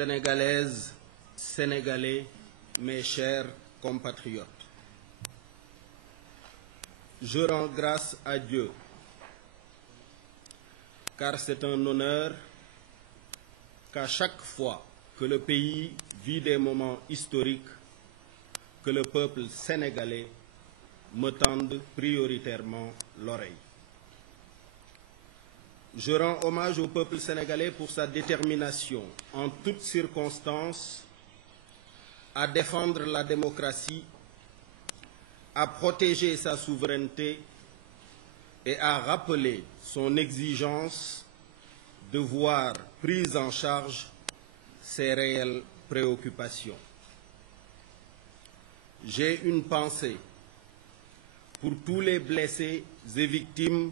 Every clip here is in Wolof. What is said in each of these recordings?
Sénégalaises, Sénégalais, mes chers compatriotes, je rends grâce à Dieu, car c'est un honneur qu'à chaque fois que le pays vit des moments historiques, que le peuple sénégalais me tende prioritairement l'oreille. Je rends hommage au peuple sénégalais pour sa détermination en toutes circonstances à défendre la démocratie, à protéger sa souveraineté et à rappeler son exigence de voir prises en charge ses réelles préoccupations. J'ai une pensée pour tous les blessés et victimes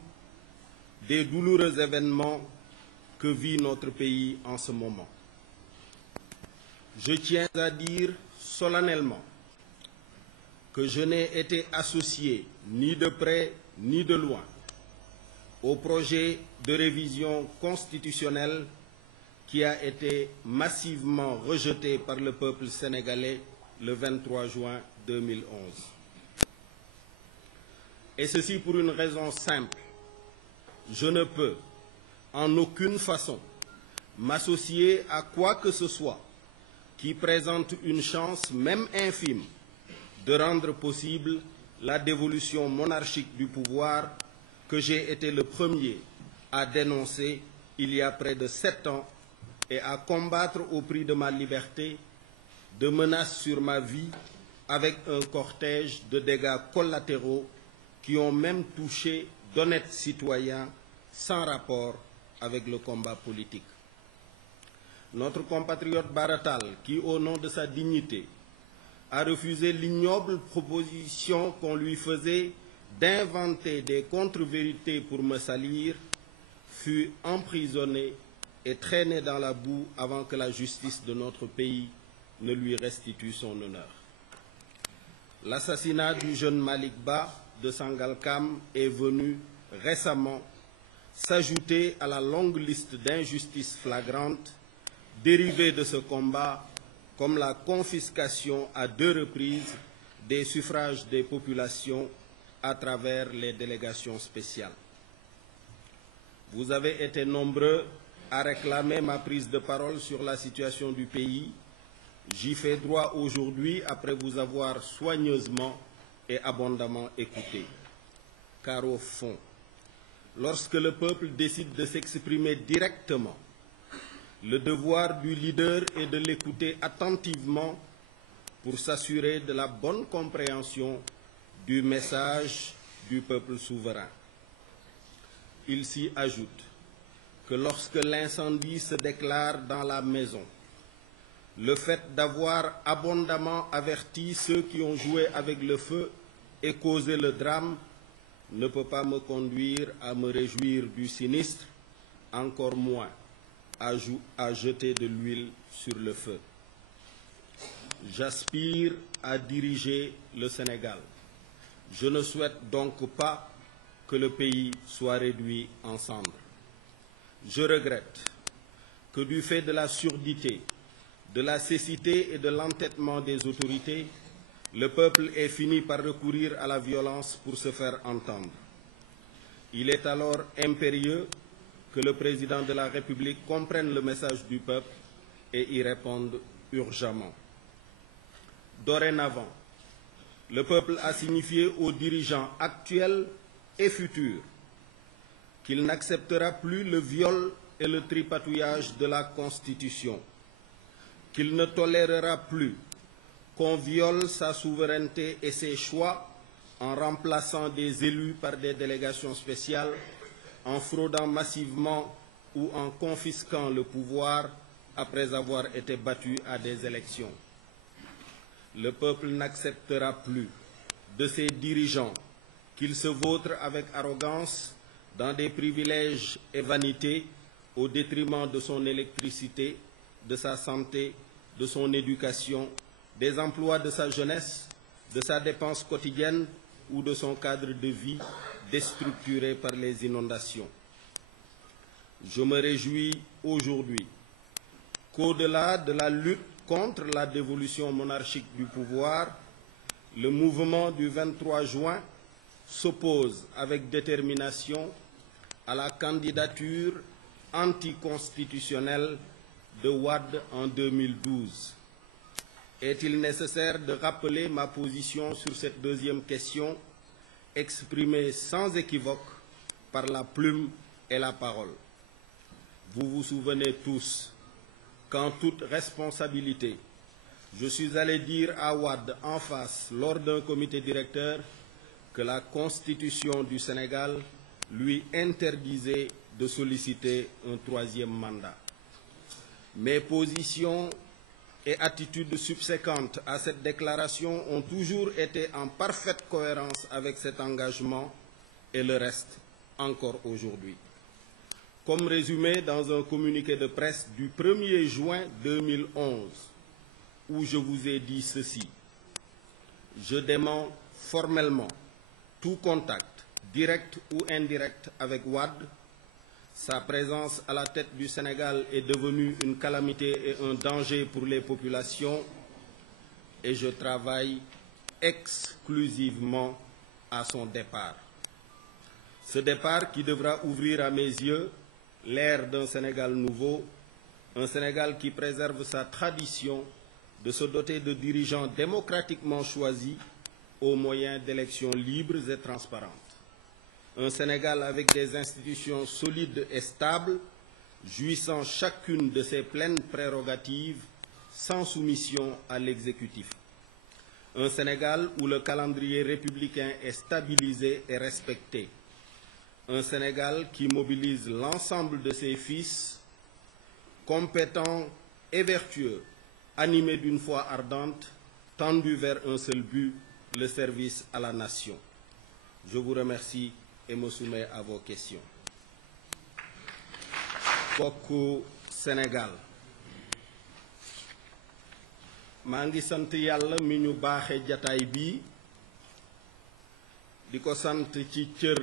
des douloureux événements que vit notre pays en ce moment. Je tiens à dire solennellement que je n'ai été associé ni de près ni de loin au projet de révision constitutionnelle qui a été massivement rejeté par le peuple sénégalais le 23 juin 2011. Et ceci pour une raison simple. Je ne peux, en aucune façon, m'associer à quoi que ce soit qui présente une chance, même infime, de rendre possible la dévolution monarchique du pouvoir que j'ai été le premier à dénoncer il y a près de 7 ans et à combattre au prix de ma liberté, de menaces sur ma vie, avec un cortège de dégâts collatéraux qui ont même touché d'honnêtes citoyens sans rapport avec le combat politique. Notre compatriote Baratal, qui au nom de sa dignité a refusé l'ignoble proposition qu'on lui faisait d'inventer des contre-vérités pour me salir, fut emprisonné et traîné dans la boue avant que la justice de notre pays ne lui restitue son honneur. L'assassinat du jeune Malick Ba de Sangalkam est venu récemment s'ajouter à la longue liste d'injustices flagrantes dérivées de ce combat, comme la confiscation à 2 reprises des suffrages des populations à travers les délégations spéciales. Vous avez été nombreux à réclamer ma prise de parole sur la situation du pays. J'y fais droit aujourd'hui après vous avoir soigneusement et abondamment écouté. Car au fond, lorsque le peuple décide de s'exprimer directement, le devoir du leader est de l'écouter attentivement pour s'assurer de la bonne compréhension du message du peuple souverain. Il s'y ajoute que lorsque l'incendie se déclare dans la maison, le fait d'avoir abondamment averti ceux qui ont joué avec le feu et causé le drame ne peut pas me conduire à me réjouir du sinistre, encore moins à jeter de l'huile sur le feu. J'aspire à diriger le Sénégal. Je ne souhaite donc pas que le pays soit réduit en cendres. Je regrette que du fait de la surdité, de la cécité et de l'entêtement des autorités, le peuple ait fini par recourir à la violence pour se faire entendre. Il est alors impérieux que le président de la République comprenne le message du peuple et y réponde urgemment. Dorénavant, le peuple a signifié aux dirigeants actuels et futurs qu'il n'acceptera plus le viol et le tripatouillage de la Constitution, qu'il ne tolérera plus qu'on viole sa souveraineté et ses choix en remplaçant des élus par des délégations spéciales, en fraudant massivement ou en confisquant le pouvoir après avoir été battu à des élections. Le peuple n'acceptera plus de ses dirigeants qu'ils se vautrent avec arrogance dans des privilèges et vanités au détriment de son électricité, de sa santé, de son éducation, des emplois de sa jeunesse, de sa dépense quotidienne ou de son cadre de vie déstructuré par les inondations. Je me réjouis aujourd'hui qu'au-delà de la lutte contre la dévolution monarchique du pouvoir, le mouvement du 23 juin s'oppose avec détermination à la candidature anticonstitutionnelle de Wade en 2012. Est-il nécessaire de rappeler ma position sur cette deuxième question, exprimée sans équivoque par la plume et la parole? Vous vous souvenez tous qu'en toute responsabilité, je suis allé dire à Wade en face, lors d'un comité directeur, que la Constitution du Sénégal lui interdisait de solliciter un troisième mandat. Mes positions et attitudes subséquentes à cette déclaration ont toujours été en parfaite cohérence avec cet engagement et le reste encore aujourd'hui. Comme résumé dans un communiqué de presse du 1er juin 2011, où je vous ai dit ceci: je dément formellement tout contact, direct ou indirect, avec Wade. Sa présence à la tête du Sénégal est devenue une calamité et un danger pour les populations, et je travaille exclusivement à son départ. Ce départ qui devra ouvrir à mes yeux l'ère d'un Sénégal nouveau, un Sénégal qui préserve sa tradition de se doter de dirigeants démocratiquement choisis au moyen d'élections libres et transparentes. Un Sénégal avec des institutions solides et stables, jouissant chacune de ses pleines prérogatives, sans soumission à l'exécutif. Un Sénégal où le calendrier républicain est stabilisé et respecté. Un Sénégal qui mobilise l'ensemble de ses fils, compétents et vertueux, animés d'une foi ardente, tendus vers un seul but, le service à la nation. Je vous remercie et me soumets à vos questions. Mbokku Sénégal, maa ngi sant Yàlla mi ñu baaxe jataay bii, di ko sant ci cër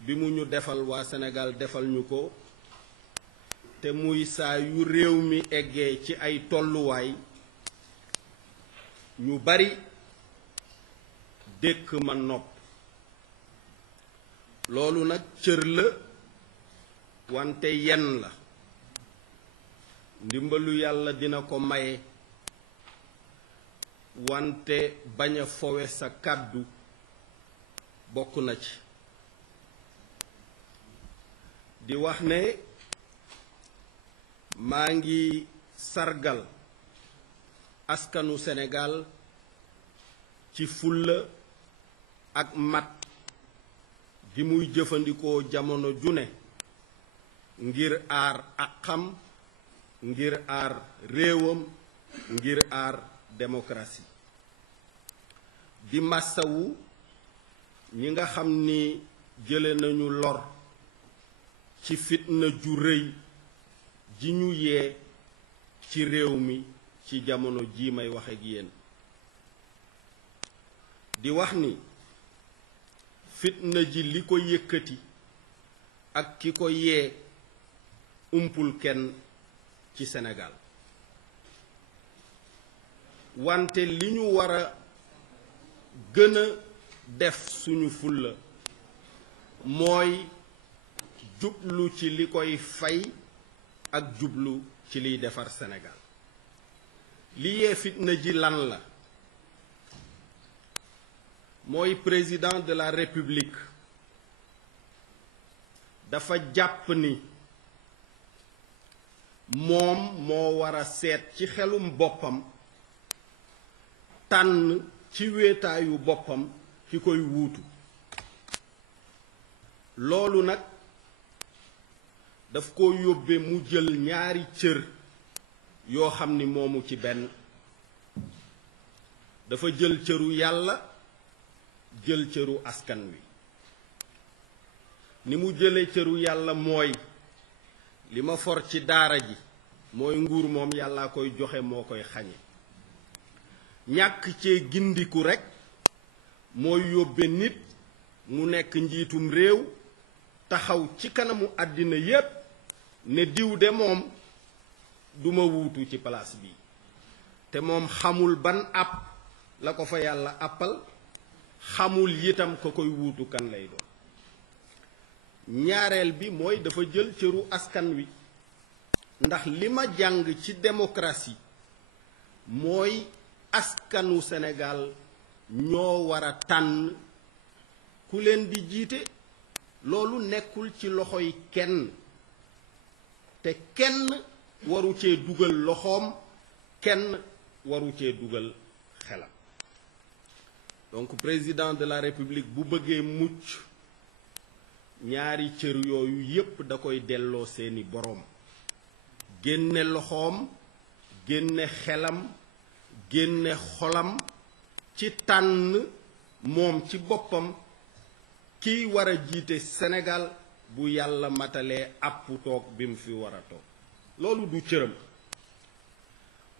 bi mu ñu defal waa Sénégal defal ñu ko, te muy saa yu réew mi eggee ci ay tolluwaay ñu bari dékk ma nopp. loolu nag cër la wante yenn la, ndimbalu Yàlla dina ko maye, wante bañ a fowe sa kàddu bokk na ci. di wax ne maa ngi sargal askanu Sénégal ci fulla ak mat gi muy jëfandikoo jamono ju ne ngir aar àqam, ngir aar réewam, ngir aar démocratie. di massawu ñi nga xam ni jële nañu lor ci fitna ju rëy ji ñu yee ci réew mi ci jamono ji may wax ak yéen. di wax ni fitna ji li ko yëkkati ak ki ko yee umpul kenn ci Sénégal, wante li ñu war a gën a def suñu fulla mooy jublu ci li koy fay ak jublu ci liy defar Sénégal. li yee fitna ji lan la? mooy président de la République dafa jàpp ni moom moo war a seet ci xelum boppam tànn ci wéetaayu boppam ki koy wuutu. loolu nag daf ko yóbbe mu jël ñaari cër yoo xam ni moomu ci benn. dafa jël cëru Yàlla, jël cëru askan wi. ni mu jële cëru Yàlla mooy li ma for ci daara ji mooy nguur moom Yàlla koy joxe moo koy xañe. ñàkk cee gindiku rekk mooy yóbbe nit mu nekk njiitum réew taxaw ci kanamu àddina yépp ne diw de moom duma wuutu ci place bi te moom xamul ban àpp la ko fa yàlla àppal xamul itam ko koy wuutu kan lay doon. ñaareel bi mooy dafa jël cëru askan wi ndax li ma jàng ci démocratie mooy askanu Sénégal ñoo war a tànn ku leen di jiite. loolu nekkul ci loxoy kenn te kenn waru cee dugal loxoom kenn waru cee dugal xelam. donc président de la République bu bëggee mucc ñaari cër yooyu yépp da koy delloo seeni boroom génne loxoom génne xelam génne xolam ci tànn moom ci boppam kiy war a jiite Sénégal bu yàlla matalee àpp toog bi mu fi war a toog loolu du cëram.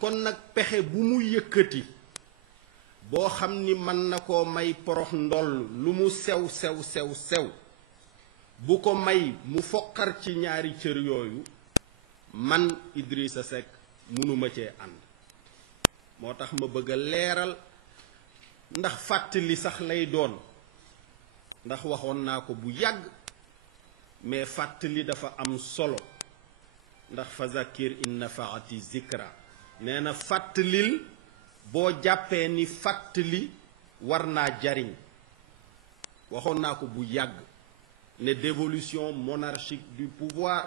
kon nag pexe bu mu yëkkati boo xam ni mën na koo may porox ndoll lu mu sew sew sew sew bu ko may mu foqar ci ñaari cër yooyu man Idrissa Seck mënuma cee ànd. moo tax ma bëgg a leeral ndax fàttali sax lay doon ndax waxoon naa ko bu yàgg mais fàttali dafa am solo ndax fa zakir in nafaati zikra nee na fàttalil boo jàppee ni fàttali war naa jariñ. waxoon naa ko bu yàgg ne dévolution monarchique du pouvoir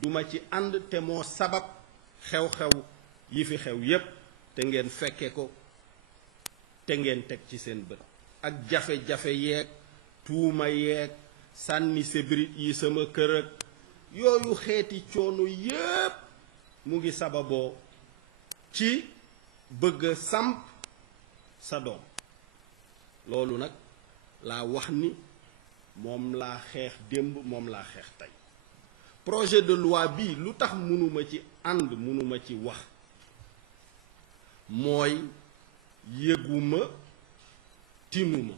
duma ci ànd te moo sabab xew-xew yi fi xew yépp te ngeen fekke ko te ngeen teg ci seen bët ak jafe-jafe yeeg tuuma yeeg sànni sébrit yi sama kër ak yooyu xeeti coono yépp mu ngi sababoo ci bëgg a samp sa doom. loolu nag laa wax ni moom laa xeex démb moom laa xeex tey. projet de loi bi lu tax mënuma ci ànd mënuma ci wax mooy yëguma tinuma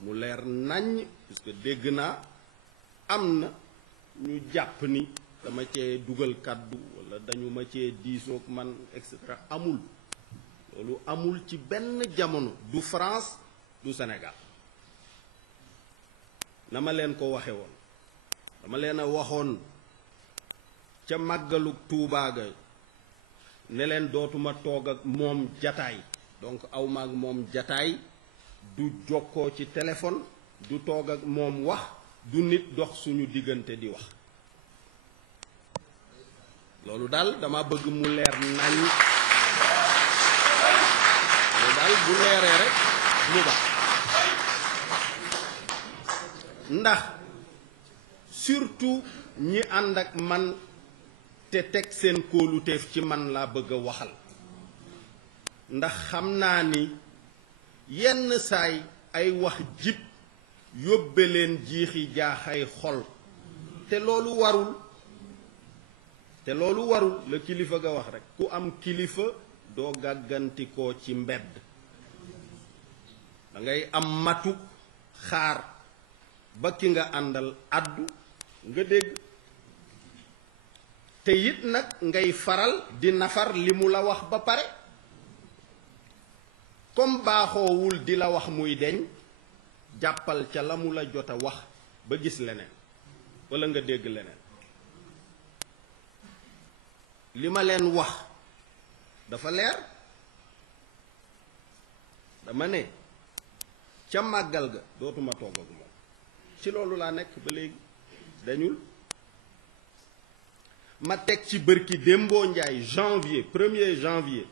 mu leer naññ puisque dégg naa am na ñu jàpp ni dama cee dugal kàddu walla dañu ma cee diisoog man et cetera. amul loolu amul ci benn jamono du France du Sénégal. na ma leen ko waxe woon dama leen a waxoon ca màggalu Tuubaa ga ne leen dootuma toog ak moom jataay donc awma ak moom jataay du jokkoo ci téléphone du toog ak moom wax du nit dox suñu diggante di wax. loolu daal dama bëgg mu leer nañ loolu daal bu leeree rek mu baax ndax surtout ñi ànd ak man te teg seen kóoluteef ci man laa bëgg a waxal ndax xam naa ni yenn saay ay wax jib yóbbe leen jiixi jaaxay xol te loolu warul la kilifa ga wax rek ku am kilifa doo gàggantikoo ci mbedd da ngay am matuk xaar ba ki nga àndal àddu nga dégg te it nag ngay faral di nafar li mu la wax ba pare comme baaxoowul di la wax muy deñ jàppal ca la mu la jot a wax ba gis leneen walla nga dégg leneen. li ma leen wax dafa leer dama ne ca màggal ga dootuma toog ak moom ci loolu laa nekk ba léegi dañul. ma teg ci bërki démboo njaay janvier 1er janvier